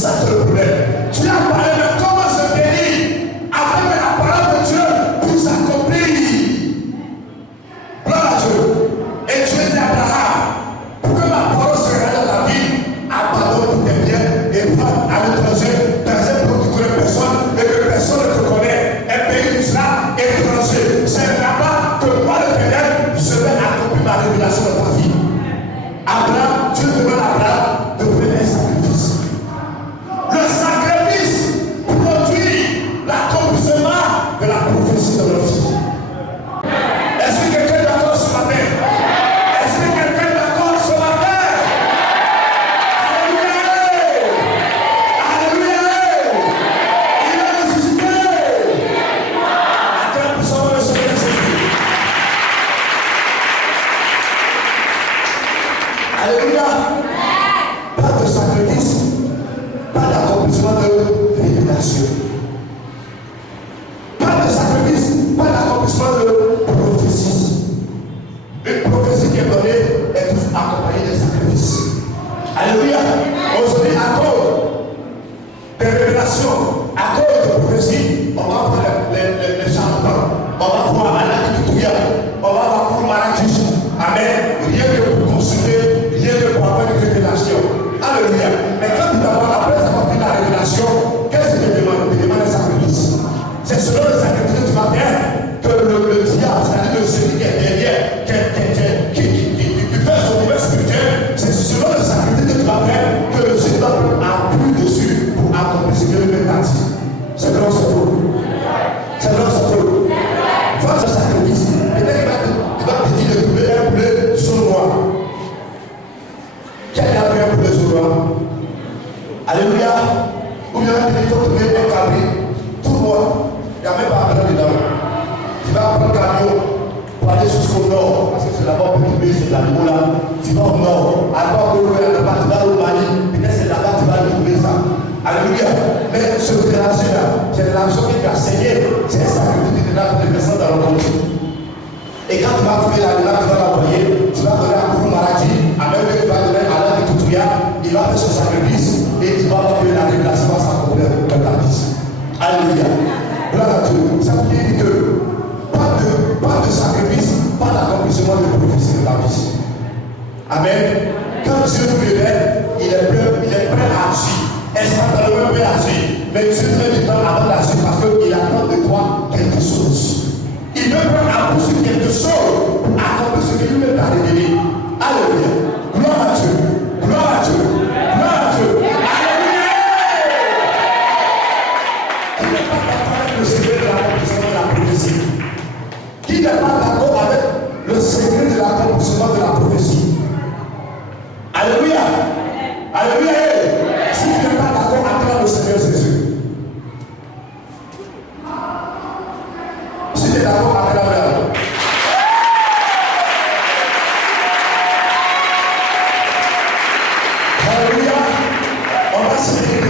ça c'est le problème. Tu as parlé de comment se bénir afin que la parole de Dieu puisse s'accomplir. Gloire à Dieu. Et Dieu dit à Abraham, pour que ma parole se réalise dans ta vie, abandonne tous tes biens et va à l'étranger, dans un pays où tu ne connais personne et que personne ne te connaît, un pays où tu seras étranger. C'est là-bas que moi, l'Éternel, je vais accomplir ma révélation dans ta vie. Abraham, Dieu demande à Abraham de faire un sacrifice. Le sacrifice produit l'accomplissement de la prophétie de notre vie. Est-ce que quelqu'un est d'accord ce matin? Est-ce que quelqu'un est d'accord ce matin? Alléluia! Alléluia! Il a ressuscité! Acclame son nom, le Seigneur Jésus. Alléluia! Pas de sacrifice, pas d'accomplissement de révélation. Pas de sacrifice, pas d'accomplissement de prophétie. Une prophétie qui est donnée est toujours accompagnée de sacrifices. Alléluia! Aujourd'hui, à cause des révélations, à cause de prophéties, on va voir les charlatans, on va voir Anakitouya, on va voir pour Marrakech. Amen. Rien que pour consulter, rien que pour avoir une révélation. Alléluia. Mais quand tu vas après avoir fait la révélation, qu'est-ce que tu demandes? Tu demandes un sacrifice. C'est selon le sacrifice que tu vas faire que le diable, c'est-à-dire le celui qui est derrière, qui fait son niveau spirituel, c'est selon le sacrifice que tu vas faire que le Seigneur va appuyer dessus pour accomplir ce que le Père t'a dit. C'est vrai ou c'est faux? C'est vrai ou c'est faux? Fais ce sacrifice. Peut-être qu'il va te dire de trouver un poulet jaune noir. Qui a fait un poulet jaune noir? Alléluia. Ou bien il faut trouver un cabri tout noir. Il n'y a même pas à dedans. Tu vas prendre le camion pour aller jusqu'au nord. Parce que c'est là-bas où tu peux trouver ces animaux-là. Tu vas au nord. Alors que tu vas au Mali. Peut-être c'est là-bas que tu vas trouver ça. Alléluia. Mais ce relation-là, c'est l'argent qui t'a saigné. C'est ça que tu te donnes pour les personnes dans le monde. Et quand tu vas trouver l'animal, tu vas l'envoyer, tu vas donner à Kourou Maradi, à même que tu vas donner à l'un de Toutouya, il va faire son sacrifice et tu vas trouver la révélation à sa complète de ta vie. Alléluia. Gloire à Dieu. Ça veut dire que pas de sacrifice, pas d'accomplissement de prophétie de ta vie. Amen. Quand Dieu nous révèle, il est prêt à agir. Instantanément prêt à agir. Mais Dieu met du temps avant d'agir parce qu'il attend de toi quelque chose. Il veut prendre à poursuivre quelque chose pour accomplir ce que lui-même t'a révélé. Alléluia. Gloire à Dieu. Gloire à Dieu. Gloire à Dieu. Alléluia. Qui n'est pas d'accord avec le secret de l'accomplissement de la prophétie? Qui n'est pas d'accord avec le secret de l'accomplissement de la prophétie? Alléluia. Alléluia. Si tu n'es pas d'accord, acclame le Seigneur Jésus. Si tu es d'accord, acclame-le. Alléluia. On va se dire